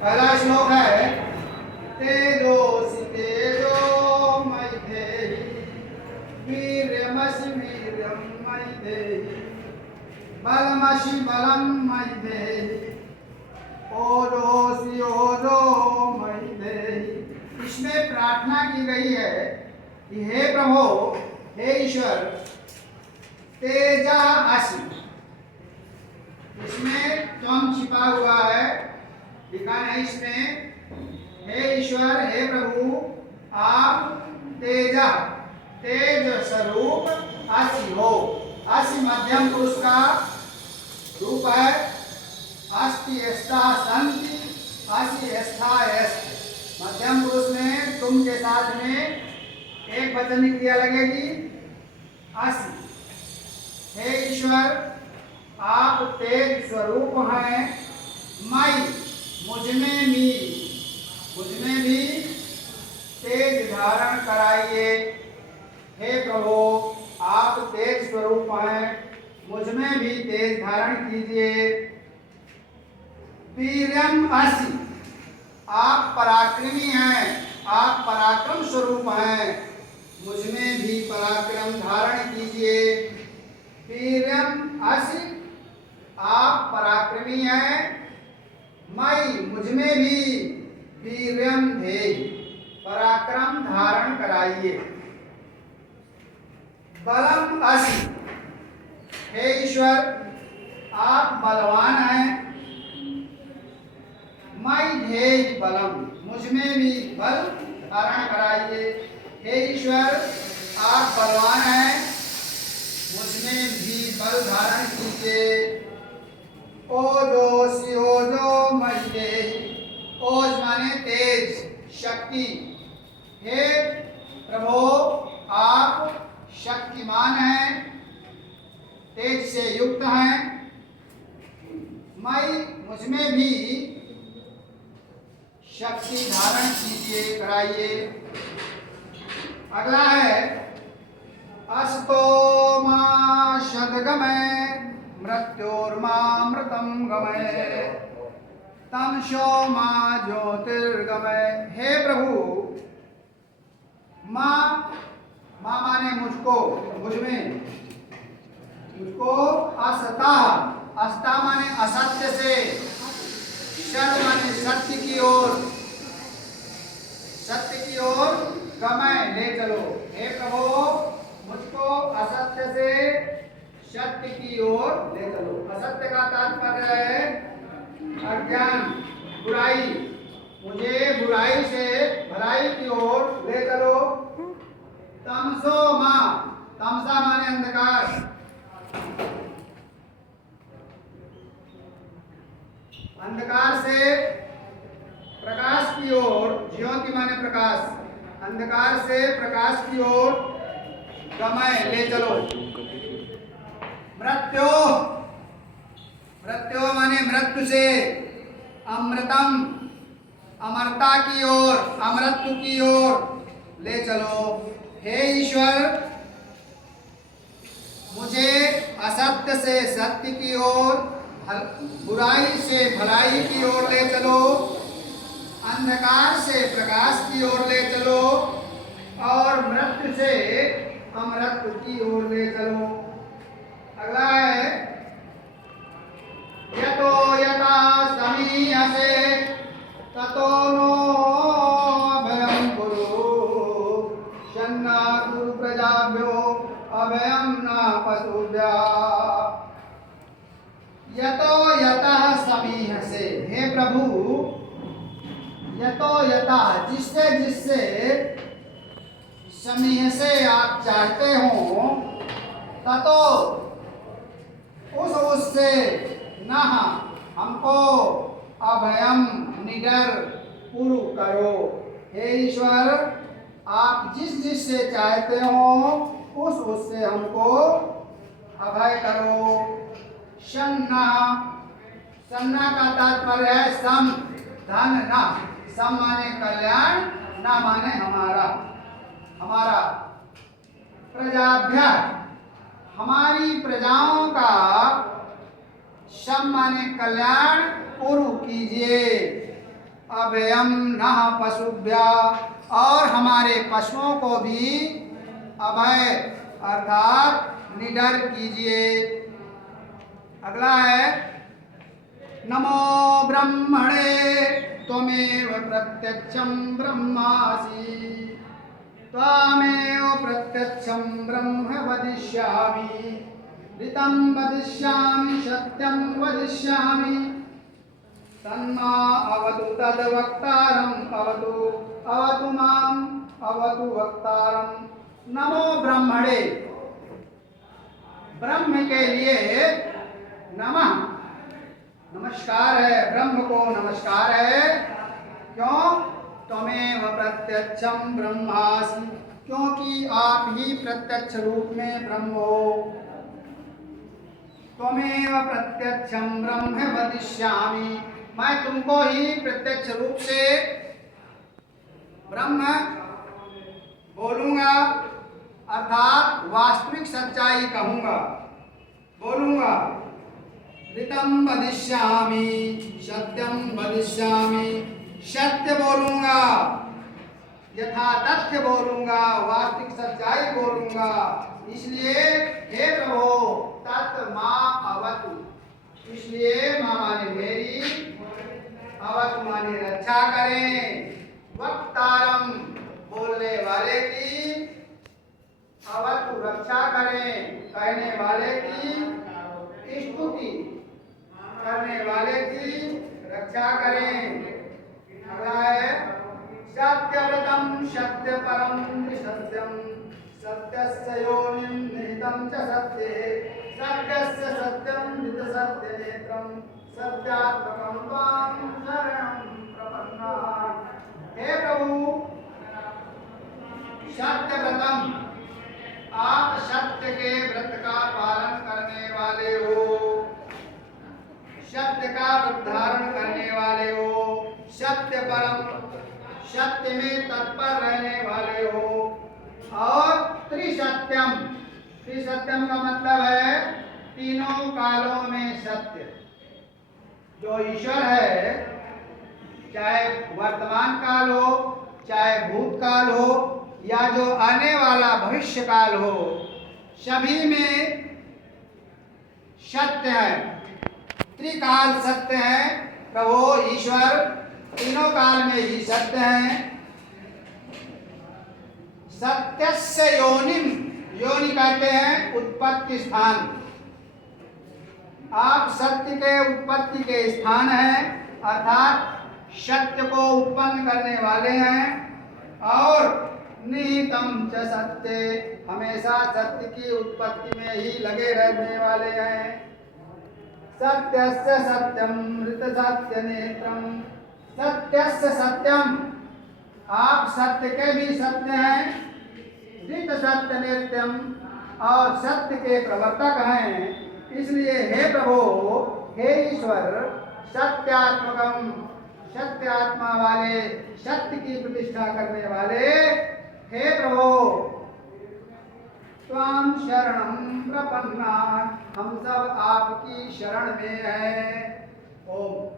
पहला श्लोक है तेजोसि तेजोमयि देहि वीर्यमसि वीर्यमयि देहि बलमसि बलमयि देहि ओजोसि ओजोमयि देहि। इसमें प्रार्थना की गई है कि हे प्रभु, हे ईश्वर, तेजा असि। इसमें त्वम छिपा हुआ है, लिखा नहीं इसमें। हे ईश्वर, हे प्रभु, आप तेजा, तेज स्वरूप असि हो। असि मध्यम पुरुष का रूप है। अस्ति एस्ता संति, असि एस्था एस्त। मध्यम पुरुष में तुम के साथ में एक वचन की क्रिया लगेगी, असि। हे ईश्वर, आप तेज स्वरूप हैं। मई, मुझमें भी तेज धारण कराइए। हे प्रभु, आप तेज स्वरूप हैं, मुझमें भी तेज धारण कीजिए। वीर्यम असि, आप पराक्रमी हैं, आप पराक्रम स्वरूप हैं, मुझमें भी पराक्रम धारण कीजिए। वीर्यम असि, आप पराक्रमी हैं। मई, मुझमें भी वीर्यम धेहि, पराक्रम धारण कराइए। बलम असि, हे ईश्वर, आप बलवान हैं। मई धेहि बलम, मुझमें भी बल धारण कराइए। हे ईश्वर, आप बलवान हैं, मुझमें भी बल धारण कीजिए। ओजोसि ओजोमयि देहि, ओज माने तेज, शक्ति। हे प्रभु, आप शक्तिमान हैं, तेज से युक्त हैं। मई, मुझमें भी शक्ति धारण कीजिए, कराइए। अगला है अस्तो मा शतगमय मृत्योर्मामृतं गमय तमसो मा ज्योतिर्गमय। हे प्रभु, माँ माने मुझको, मुझमें, मुझको असता, अस्ता माने असत्य से, शत माने सत्य की ओर, सत्य की ओर गमय, ले चलो। हे प्रभु, मुझको असत्य से सत्य की ओर ले चलो। असत्य का तात्पर्य है अज्ञान, बुराई। मुझे बुराई से भलाई की ओर ले चलो। तमसो मां, तमसा माने अंधकार, अंधकार से प्रकाश की ओर, ज्योति माने प्रकाश, अंधकार से प्रकाश की ओर गमय, ले चलो। मृत्यो, मृत्यो माने मृत्यु से, अमृतम, अमरता की ओर, अमरत्व की ओर ले चलो। हे ईश्वर, मुझे असत्य से सत्य की ओर, बुराई से भलाई की ओर ले चलो, अंधकार से प्रकाश की ओर ले चलो, और मृत्यु से अमरत्व की ओर ले चलो। अगला है यतो यथा समीयसे ततो नो अभयं कुरु शन्ना कुरु प्रजाभ्यो अभयं न पशुभ्यः। यतो यतः समीयसे, हे प्रभु, यतो यथा, जिससे जिससे, समीयसे आप चाहते हो, ततो उससे, न हमको अभयम, निडर, कुरु करो। हे ईश्वर, आप जिस जिस से चाहते हो उससे हमको अभय करो। शन्ना, सन्ना का तात्पर्य है सम, धन न। सम माने कल्याण, न माने हमारा, हमारा। प्रजाभ्य, हमारी प्रजाओं का, शम माने कल्याण, कुरु कीजिए। अभयम नः पशुभ्या, और हमारे पशुओं को भी अभय अर्थात निडर कीजिए। अगला है नमो ब्रह्मणे त्वमेव प्रत्यक्षं ब्रह्मासि त्वामेव प्रत्यक्षं ब्रह्म वदिष्यामि ऋतं वदिष्यामि सत्यं वदिष्यामि तन्मा अवतु तद्वक्तारम् अवतु माम् अवतु वक्तारम्। नमो ब्रह्मणे, ब्रह्म के लिए नमः, नमस्कार है, ब्रह्म को नमस्कार है। क्यों? त्वमेव प्रत्यक्षं ब्रह्मासि, क्योंकि आप ही प्रत्यक्ष रूप में ब्रह्म हो। त्वमेव प्रत्यक्षं ब्रह्म वदिष्यामि, मैं तुमको ही प्रत्यक्ष रूप से ब्रह्म बोलूंगा, अर्थात वास्तविक सच्चाई कहूंगा, बोलूंगा। ऋतं वदिष्यामि सत्यं वदिष्यामि, सत्य बोलूंगा, यथा तथ्य बोलूंगा, वास्तविक सच्चाई बोलूंगा। इसलिए हे प्रभु तत् मां अवतु, इसलिए मां माने मेरी, अवतु माने रक्षा करें, वक्तारम बोलने वाले की, अवतु रक्षा करें, कहने वाले की स्तुति, करने वाले की रक्षा करें। अगला है सत्यव्रतम सत्यपरम सत्यम सत्यस्य योनिं निहितं च सत्ये सत्यस्य सत्यं नित सत्यनेत्रं सत्यात्मकं त्वां शरणं प्रपन्नाः। हे प्रभु सत्यव्रतम, आप सत्य के व्रत का पालन करने वाले हो, सत्य का व्रत धारण करने वाले हो, सत्य परम, सत्य में तत्पर रहने वाले हो, और त्रिसत्यम, त्रिसत्यम का मतलब है तीनों कालों में सत्य। जो ईश्वर है, चाहे वर्तमान काल हो, चाहे भूतकाल हो, या जो आने वाला भविष्य काल हो, सभी में सत्य है, त्रिकाल सत्य है। प्रभु ईश्वर तीनों काल में ही सत्य है। सत्यस्य योनिम, योनि कहते हैं उत्पत्ति स्थान, आप सत्य के उत्पत्ति के स्थान हैं, अर्थात सत्य को उत्पन्न करने वाले हैं। और निहितम च सत्य, हमेशा सत्य की उत्पत्ति में ही लगे रहने वाले हैं। सत्यस्य सत्यम ऋत सत्य नेत्रम, सत्यस्य सत्यम, आप सत्य के भी सत्य हैं, ऋत सत्य नेत्रम, और सत्य के प्रवर्तक हैं। इसलिए हे प्रभु, हे ईश्वर, सत्यात्मकम, सत्य आत्मा वाले, सत्य की प्रतिष्ठा करने वाले, हे प्रभु त्वां शरणं प्रपन्नाः, हम सब आपकी शरण में हैं। ओम।